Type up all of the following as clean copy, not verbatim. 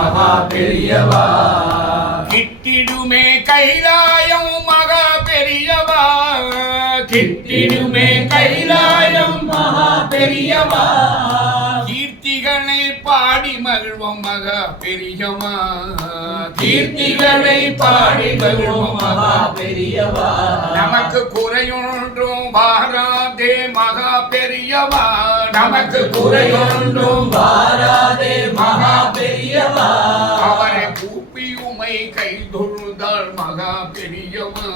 மகா பெரியவா. கிட்டிடுமே கைலாயம் மகா பெரியவா, கிட்டிடுமே கைலாயம் மகா பெரியவா. கீர்த்திகளை பாடி மகிழ்வோம் மகா பெரியவா, கீர்த்திகளை பாடி மகிழ்வோம் மகா பெரியவா. நமக்கு குறையொன்றும் வாராதே மகா பெரியவா, நமக்கு குறையொன்றும் வாராதே மகா பெரியவா. அவரை கூப்பி உமை கை தொழுதாள் மகா பெரியவா,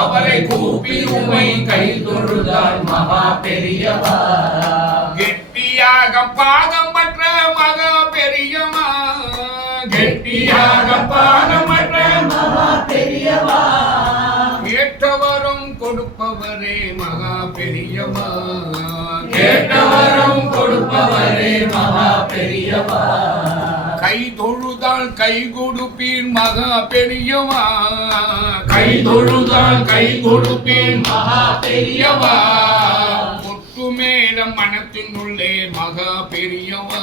அவரை கூப்பி உமை கை தொழுதாள் மகா பெரியவா. கெட்டியாக பாதம் பற்ற மகா பெரியவா, கெட்டியாக பாதம் பற்ற மகா பெரியவா. கேட்டவரும் கொடுப்பவரே மகா பெரியவா, கேட்டவரும் கொடுப்பவரே மகா பெரியவா. கை தொழுதால் கை கொடுப்பீர் மகா பெரியவா, கை தொழுதால் கை கொடுப்பீர் மகா பெரியவா. கொட்டு மேல மனத்தினுள்ளே மகா பெரியவா,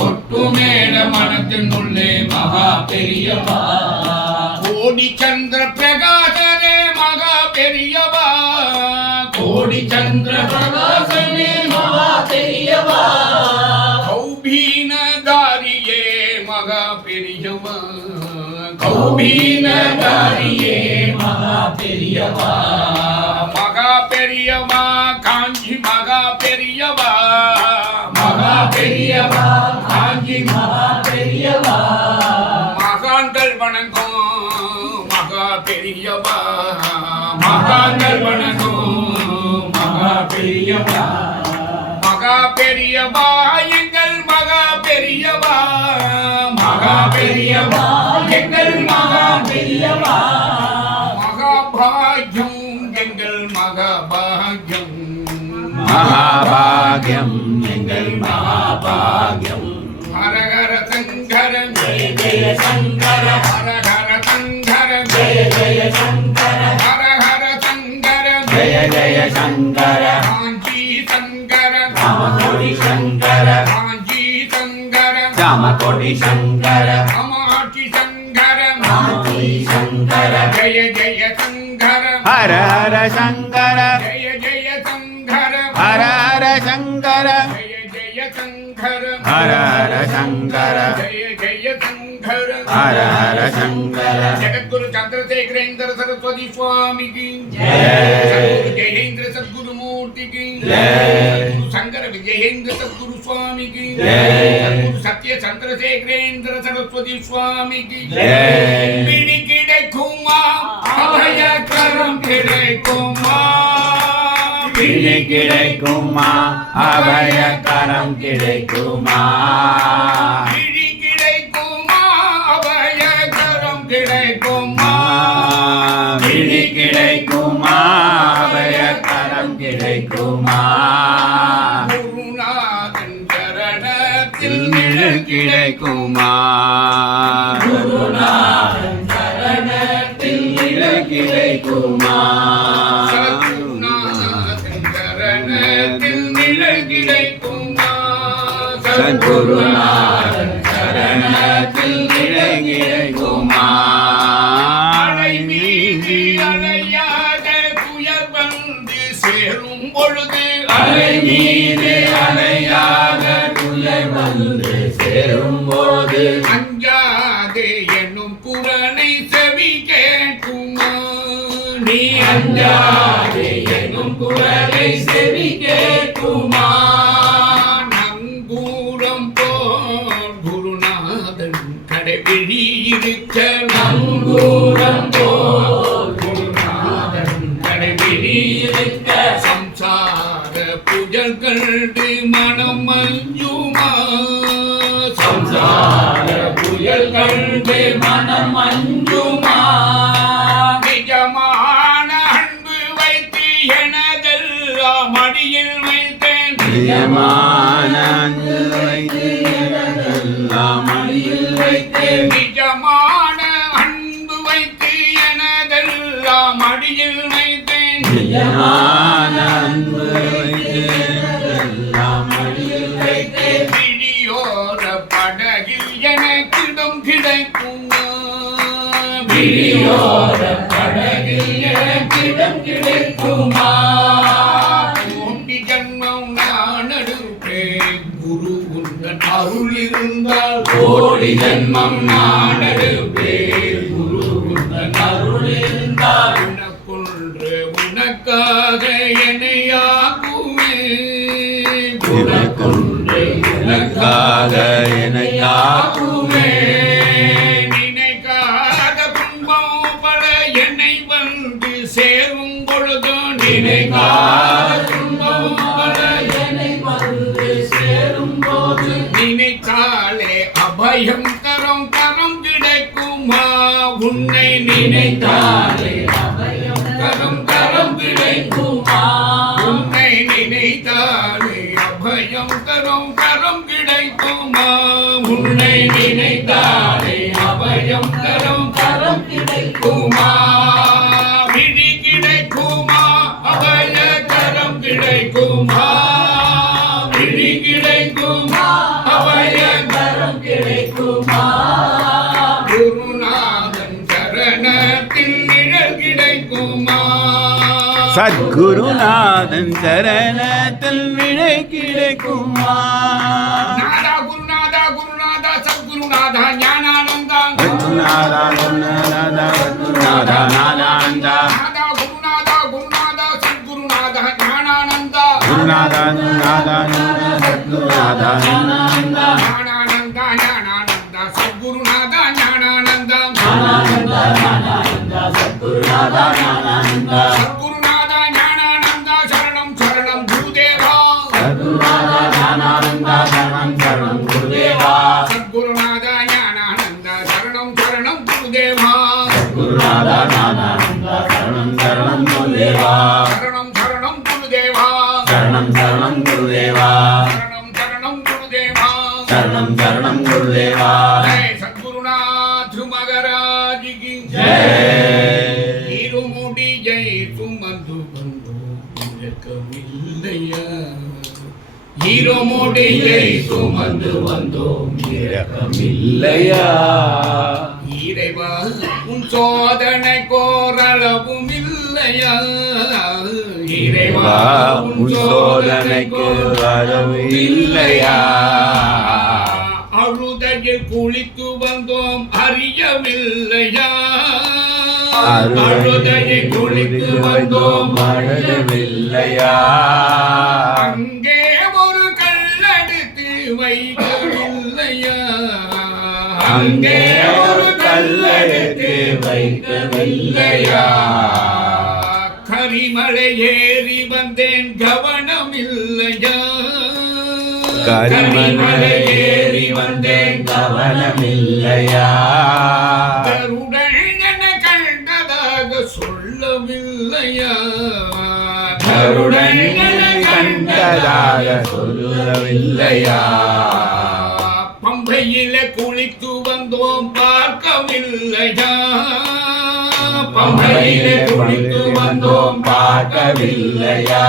கொட்டு மேல மனத்தினுள்ளே மகா பெரியவா. கோடி சந்திர பிரகாசனே மகா பெரியவா, கோடி சந்திர பிரகாசனே மகா பெரியவா. கௌபீனதாரியே மகா பெரியவா, கௌபீனதாரியே மகா பெரியவா. மகா பெரியவா காஞ்சி மகா பெரியவா, மகா பெரியவா காஞ்சி மகா பெரியவா. மகான்கள் வணங்கும் மகா பெரியவா, மகான்கள் வணங்கும் மகா பெரியவா. மகா பெரியவா எங்கள் மகா பெரியவா, மகா பெரியவா எங்கள் மகா பெரியவா. மகாபாக்யம் எங்கள் மகாபாக்யம், மகாபாக்யம் எங்கள் மகாபாக்யம். ஹர ஹர சங்கர ஜெய ஜெய சங்கர, ஹர ஹர சங்கர ஜெய ஜெய சங்கர, ஹர ஹர சங்கர ஜெய ஜெய சங்கர. காஞ்சி சங்கர காமகோடி சங்கர, காஞ்சி சங்கர காமகோடி சங்கர. காமாட்சி சங்கர காமாட்சி சங்கர ஜெய ஜெய சங்கர. ஹர ஹர சங்கர ஜெய ஜெய சங்கர, ஹர ஹர சங்கர ஜெய ஜெய சங்கர, ஹர ஹர சங்கர ஜெய ஜெய சங்கர, ஹர ஹர சங்கர. ஜெகத்குரு சந்திரசேகரேந்திர சரஸ்வதி சுவாமி கி ஜெய். சத்குரு ஜெயேந்திர சத்குரு மூர்த்தி கி ஜெய். குரு சங்கர விஜயேந்திர சத்குரு சுவாமி கி ஜெய். சத்குரு சத்ய சந்திரசேகரேந்திர சரஸ்வதி சுவாமி கி ஜெய். பிடி கிடைக்குமா அபய கரம் கிடைக்குமா, பிடி கிடைக்குமா அபய கரம் கிடைக்குமா, பிடி கிடைக்குமா அபய கரம் கிடைக்குமா. பிடி கிடைக்குமா அபய கரம் கிடைக்குமா. குருநாதன் சரணத்தில் நிழல் கிடைக்குமா, குருநாதன் சரணத்தில் நிழல் கிடைக்குமா, சத்குருநாதன் சரணத்தில் நிழல் கிடைக்குமா. சத்குருநாதன் சரணத்தில் நிழல் கிடைக்குமா. அலை மீது அலையாத துயர் வந்து சேரும் பொழுது, அலை மீது அலையாக துயர் வந்து சேரும்போது, அஞ்சாதே என்னும் குரலை செவி கேட்குமா. நீ அஞ்சாதே என்னும் குரலை செவி கேட்குமா. நங்கூரம் போல் குருநாதன் கடைபிடி இருக்க, நங்கூரம் போல் குருநாதன் கடைபிடி இருக்க, சம்சார புயல் கண்டு மனம் மஞ்சுமா. சம்சார புயல் கண்டு மனம் அஞ்சுமா. நிஜமான அன்பு வைத்து எனதெல்லாம் மடியில் வைத்தேன், நிஜமான அன்பு வைத்து எனதெல்லாம் மடியில் வைத்தேன். நிஜமான அன்பு வைத்து எனதெல்லாம் மடியில் வைத்தேன். நிஜமான அன்பு வைத்து எனதெல்லாம் மடியில் வைத்தேன். விழியோர படகில் எனக்கு இடம் கிடைக்குமா விழியோர படகில் எனக்கிடம் கிடைக்குமா கோடி ஜன்மம் நான் எடுப்பேன் குரு உந்தன் அருள் இருந்தால் கோடி ஜன்மம் நான் எடுப்பேன் குரு உந்தன் அருள் இருந்தால் உனக்கொன்று உனக்காக என்னையாக்குவேன் உனக்கொன்று உனக்காக என்னையாக்குவேன் நினைக்காத துன்பம் பல என்னை வந்து சேரும் பொழுது நினைக்காத துன்பம் பல என்னை வந்து சேரும் போது நினைத்தாலே அபயம் தரும் கரம் கிடைக்குமா உன்னை நினைத்தாலே அபயம் தரும் கரம் கிடைக்குமா உன்னை நினைத்தாலே அபயம் தரும் கரம் கிடைக்குமா உன்னை நினைத்தாலே அபயம் தரும் கரம் கிடைக்குமா விழி கிடைக்குமா அபய கரம் கிடைக்குமா விழி கிடைக்குமா அபய கரம் கிடைக்குமா குருநாதன் சரணத்தில் நிழல் கிடைக்குமா சத்குருநாதன் சரணத்தில் விடை கிடைக்குமா நாதா குருநாதா குருநாதா சத்குருநாதா ஞானானந்தா குருநாதா குருநாதா குருநாதா நாதானந்தா நாதா குருநாதா குருநாதா சத்குருநாதா ஞானானந்தா குருநாதா குருநாதா சத்குருநாதா ஞானானந்தா ஞானானந்தா ஞானானந்தா சத்குருநாதா ஞானானந்தா சத்குருநாதா ஞானானந்தா சத்குருநாதா ஞானானந்தா சரணம் சரணம் குருதேவா சத்குருநாதா ஞானானந்தா சரணம் சரணம் குருதேவா சத்குருநாதா ஞானானந்தா சரணம் சரணம் குருதேவா குருநாதா ஞானானந்தா சரணம் சரணம் குருதேவா சரணம் சரணம் குருதேவா சரணம் சரணம் குருதேவா சரணம் சரணம் குருதேவா சரணம் சரணம் குருதேவா ஜெய் சத்குருநாத் மகராஜ் கி ஜெய் இருமுடியை சுமந்து வந்தோம் இறக்கமில்லையா இருமுடியை சுமந்து வந்தோம் இரக்கமில்லையா இறைவா உன் சோதனை கோரளவும் இல்லையா இறைவா உன் சோதனைக்கு வரவு இல்லையா அழுதையில் குளித்து வந்தோம் அறியவில்லையா அழுதையில் குளித்து வந்தோம் அழவில்லையா அங்கே ஒரு கல்லெடுத்து வைக்கவில்லையா அங்கே ஒரு கல்லெடுத்து வைக்கவில்லையா கரிமலை ஏறி வந்தேன் கவனம் இல்லையா கரிமலை ஏறி வந்தேன் கவனமில்லையா கருடன் என கண்டதாக சொல்லவில்லையா கருடன் கண்டதாக சொல்லவில்லையா பம்பையில குளித்து வந்தோம் பார்க்கவில்லையா பம்பையில குளித்து வந்தோம் பார்க்கவில்லையா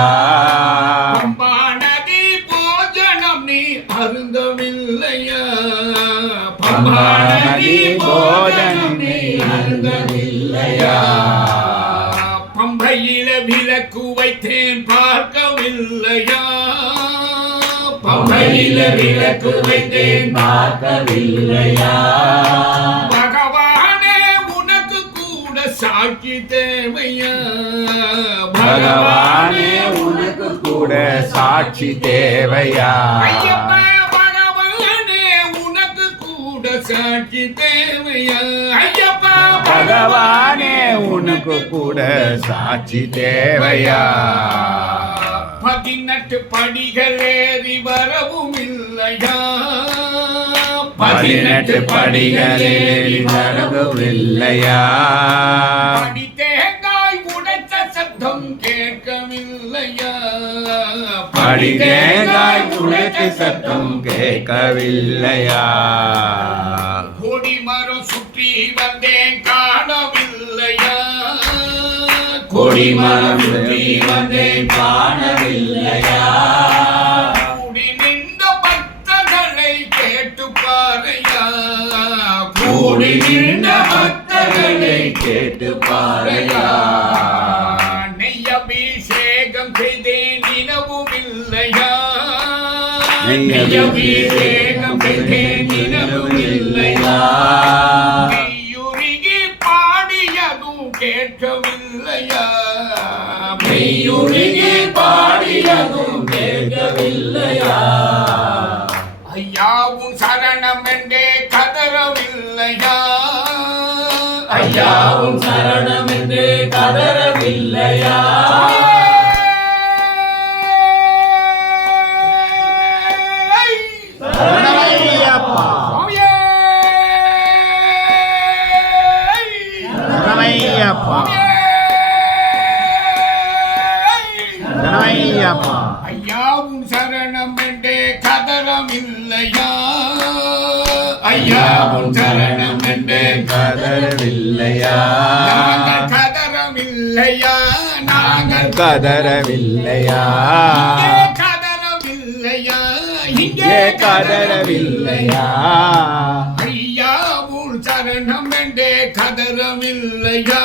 பம்பா நதி போஜனம் நீ அருந்தவில்லையா பம்பா நதி போஜனம் நீ அருந்தவில்லையா பம்பையில விளக்கு வைத்தேன் பார்க்கவில்லையா பம்பையில விளக்கு வைத்தேன் பார்க்கவில்லையா பகவானே உனக்கு கூட சாட்சி தேவையா பகவானே உனக்கு கூட சாட்சி தேவையா ஐயப்பா பகவானே உனக்கு கூட சாட்சி தேவையா ஐயப்பா பகவானே உனக்கு கூட சாட்சி தேவையா 18 படிகள் ஏறி வரவும் இல்லையா 18 படிகள் ஏறி வரவில்லையா படி தேங்காய் உடைத்த சத்தம் கேட்கவில்லையா படி தேங்காய் உடைத்த சத்தம் கேட்கவில்லையா கொடி மரம் சுற்றி வந்தேன் காணவில்லையா கொடிமரம் சுற்றி வந்தேன் காணவில்லையா கூடி நின்ற பக்தர்களை கேட்டு பாரையா கூடி நின்ற பக்தர்களை கேட்டு பாரையா. நெய்யபிஷேகம் செய்தேன் நினவும் இல்லையா. நெய்யபிஷேகம் செய்தேன் நினவும் இல்லையா. மெய்யுருகி பாடியதும் கேட்கவில்லையா. மெய்யுருகி பாடியதும் கேட்கவில்லையா. ஐயாவும் சரணம் என்றே கதறவில்லையா. ஐயாவும் சரணம் என்றே கதறவில்லையா. சரணமையப்பா சரணமையப்பா சரணமையப்பா. ஐயாவும் சரணம் என்றே கதறவில்லையா. ஐயாவும் சரணம் என்றே கதறவில்லையா. நாங்கள் கதறவில்லையா. நாங்கள் கதறவில்லையா கதறவில்லையா. இங்கே கதறவில்லையா. ஐயாவும் சரணம் என்றே கதறவில்லையா.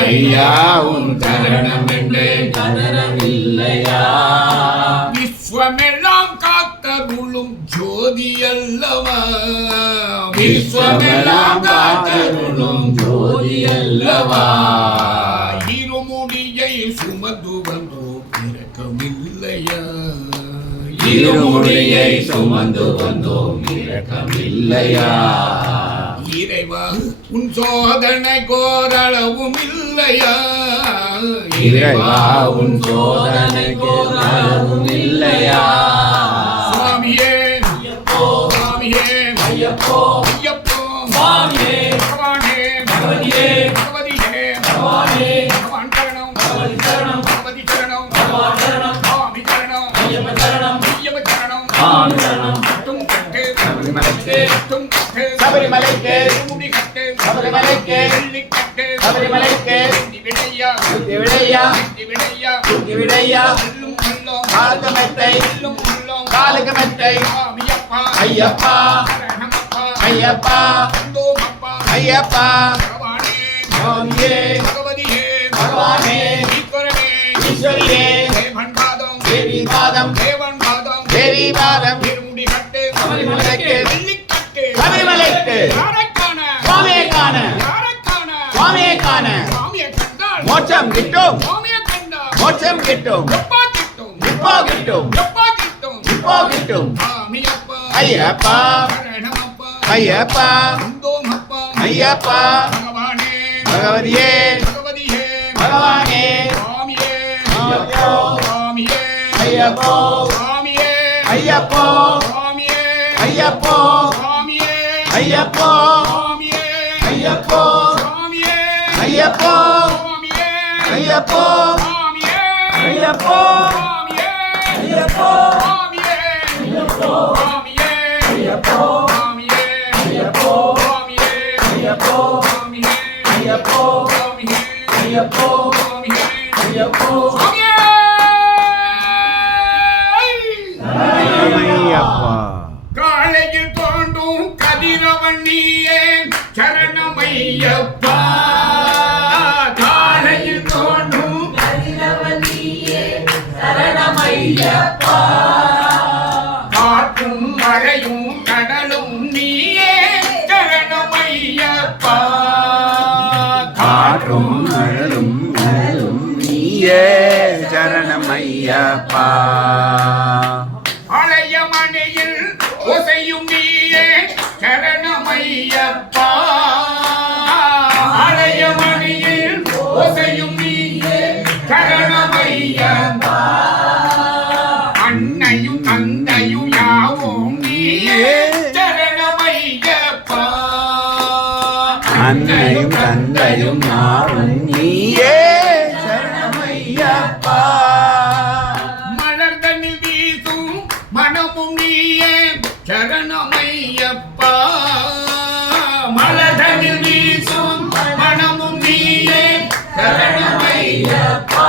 ஐயாவும் சரணம் என்றே கதறவில்லையா. விஸ்வமெல்லாம் காத்தருளும் ஜோதி அல்லவா. விஸ்வமெல்லாம் காத்தருளும் ஜோதி அல்லவா. இருமுடியை சுமந்து வந்தோம் இரக்கமில்லையா. இருமுடியை சுமந்து வந்தோம் இரக்கமில்லையா. இறைவா உன் சோதனை கோரளவும் இல்லையா. இறைவா உன் சோதனை கோரளவும் இல்லையா. சுவாமியே சுவாமியே ஐயப்போ ஐயப்போ சுவாமியே பகவானே பகவதியே பகவதியே பகவானே பகவான் சரணம் பகவதி சரணம் பகவதி சரணம் பகவான் சரணம் சுவாமி சரணம் ஐயப்ப சரணம் ஐயப்ப சரணம் சுவாமி சரணம். கட்டும் கட்டு சபரிமலைக்கு கட்டும் கட்டு சபரிமலைக்கு முடி கட்டு சபரிமலைக்கு வெள்ளி கட்டு சபரிமலைக்கு விடையா விடையா விடையா விடையா. அல்லும் உள்ளோம் காலுக்கு மெத்தை அல்லும் உள்ளோம் காலுக்கு மெத்தை. சுவாமியப்பா ஐயப்பா சரணமப்பா ஐயப்பா வந்தோமப்பா ஐயப்பா. பகவானே சுவாமியே பகவதியே பகவானே ஈஸ்வரனே ஈஸ்வரியே தேவன் பாதம் தேவி பாதம் தேவன் பாதம் தேவி பாதம். திருமுடி கட்டு சபரிமலைக்கு வெள்ளி கட்டு சபரிமலைக்கு யாரைக்கான சுவாமியை காண யாரைக்கான சுவாமியை காண சுவாமியை கண்டால் மோட்சம் கிட்டும் சுவாமியை கண்டால் மோட்சம் கிட்டும் எப்பா கிட்டும் இப்போ கிட்டும் எப்பா கிட்டும் இப்போ கிட்டும். சுவாமியப்பா ஐயப்பா சரணமப்பா ஐயப்பா வந்தோமப்பா ஐயப்பா. பகவானே பகவதியே பகவதியே பகவானே சுவாமியே ஐயப்போ சுவாமியே ஐயப்போ சுவாமியே ஐயப்போ சுவாமியே ஐயப்போ சுவாமியே ஐயப்போ சுவாமியே ஐயப்போ சுவாமியே ஐயப்போ சுவாமியே ஐயப்போ சுவாமியே ஐயப்போ சுவாமியே ஐயப்போ சுவாமியே சுவாமியே ஐயப்போ சுவாமியே ஐயப்போ சுவாமியே ஐயப்போ சுவாமியே ஐயப்போ சுவாமியே ஐயப்போ சுவாமியே ஐயப்போ. சுவாமியே சரணமையப்பா காலையில் தோண்டும் கதிரவன் நீயே சரணமையப்பா. காலையில் தோண்டும் காற்றும் மழையும் கடலும் நீயே சரணமையப்பா. காற்றும் அழலும் அழலும் நீயே சரணமையப்பா. அழைய மணியில் ஒசையும் நீயே சரணமையப்பா. அழைய மணியில் ஒசையும் நீயே சரணமையப்பா. அன்னையும் தந்தையும் யாவும் நீயே சரணமையப்பா. அன்னையும் தந்தையும் நானும் நீயே சரணமையப்பா. மலர்தனில் வீசும் மனமும் நீயே சரணமையப்பா. மலர்தனில் வீசும் மனமும் நீயே சரணமையப்பா.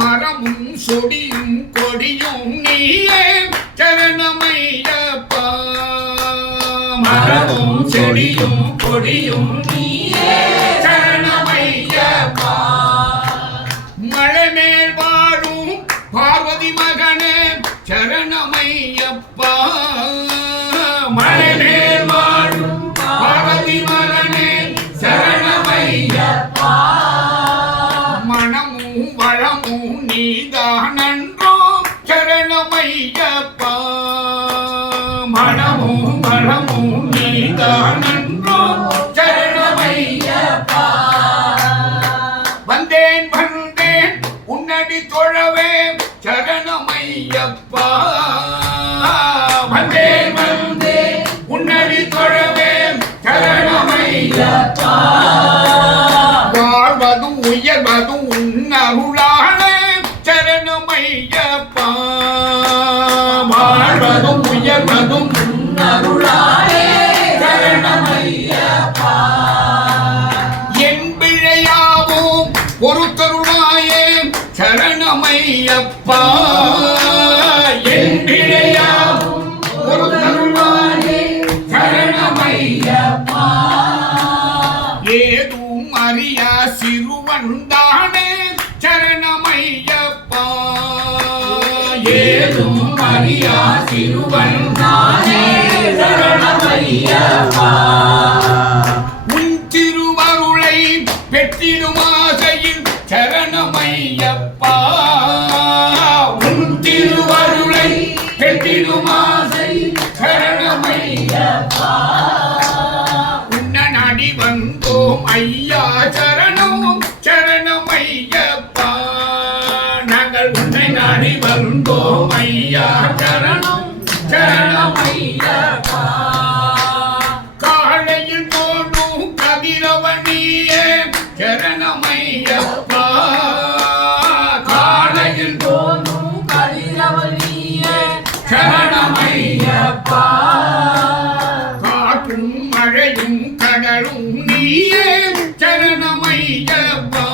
மரமும் சொடியும் கொடியும் நீயே சரணமையப்பா. மரமும் செடியும் கொடியும் நீயே சரணமையப்பா. மலை மேல் வாழும் பார்வதி மகனே சரணமையப்பா. மலை மேல் வாழும் பார்வதி மகனே சரணமையப்பா. மனமும் வளமும் நீதானன்றோ சரணமையப்பா. மனமும் வளமும் நீதானன்றோ சரணமையப்பா. வந்தேன் வந்தேன் உன்னடி தொழவே சரணமையப்பா. வந்தேன் வந்தேன் உன்னடி தொழவே சரணமையப்பா. வாழ்வதும் உயர்வதும் உன்னருளாலே சரணமையப்பா. வாழ்வதும் உயர்வதும் உன்னருளாலே சரணமையப்பா. என் பிழையாவும் பொறுத்தருளாயே சரணமையப்பா. என் பிழையாவும் பொறுத்தருளாயே சரணமையப்பா. ஏதும் அறியா சிறுவந்தானே சரணமையப்பா. ஏதும் அறியா சிறுவந்தானே சரணமையப்பா. உன் திருவருளை பெற்றிடும் ஆசையில் சரணமையப்பா. உன் திருவருளை பெற்றிடும் ஆசையில் சரணமையப்பா. உன்னடி வந்தோம் ஐயா சரணம் சரணமையப்பா. நாங்கள் உன்னை நாடி வந்தோம் ஐயா சரணம் சரணமையப்பா. காலையில் தோன்றும் கதிரவனியே சரணமையப்பா. காலையில் தோன்றும் கதிரவனியே சரணமையப்பா. காற்றும் மழையும் கடலும் நீயே சரணமையப்பா.